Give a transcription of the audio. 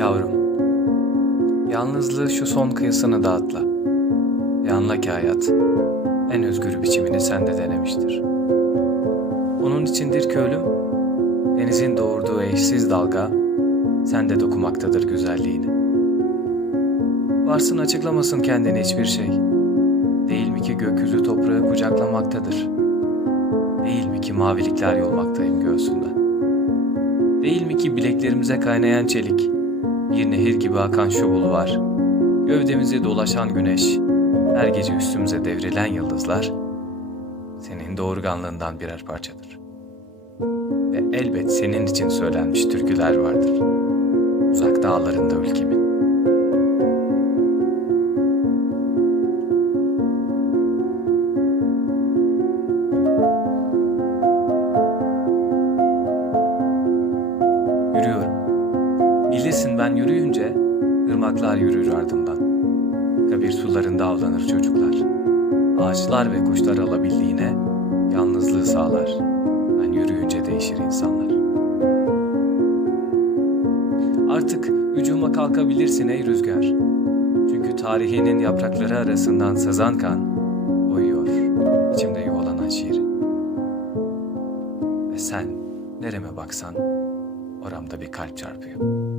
Yavrum, yalnızlığı şu son kıyısını da atla. Ve ki hayat en özgür biçimini sende denemiştir. Onun içindir ki ölüm, denizin doğurduğu eşsiz dalga, sende dokumaktadır güzelliğini. Varsın açıklamasın kendine hiçbir şey. Değil mi ki gökyüzü toprağı kucaklamaktadır? Değil mi ki mavilikler yolmaktayım göğsünden? Değil mi ki bileklerimize kaynayan çelik, bir nehir gibi akan şu bulvar, gövdemizi dolaşan güneş, her gece üstümüze devrilen yıldızlar, senin doğurganlığından birer parçadır. Ve elbet senin için söylenmiş türküler vardır. Uzak dağlarında ülkemin. Yürüyorum. Bilirsin ben yürüyünce ırmaklar yürür ardımdan. Kabir sularında avlanır çocuklar. Ağaçlar ve kuşlar alabildiğine yalnızlığı sağlar. Ben yürüyünce değişir insanlar. Artık hücuma kalkabilirsin ey rüzgar. Çünkü tarihinin yaprakları arasından sızan kan uyuyor içimde yuvalanan şiir. Ve sen nereme baksan oramda bir kalp çarpıyor.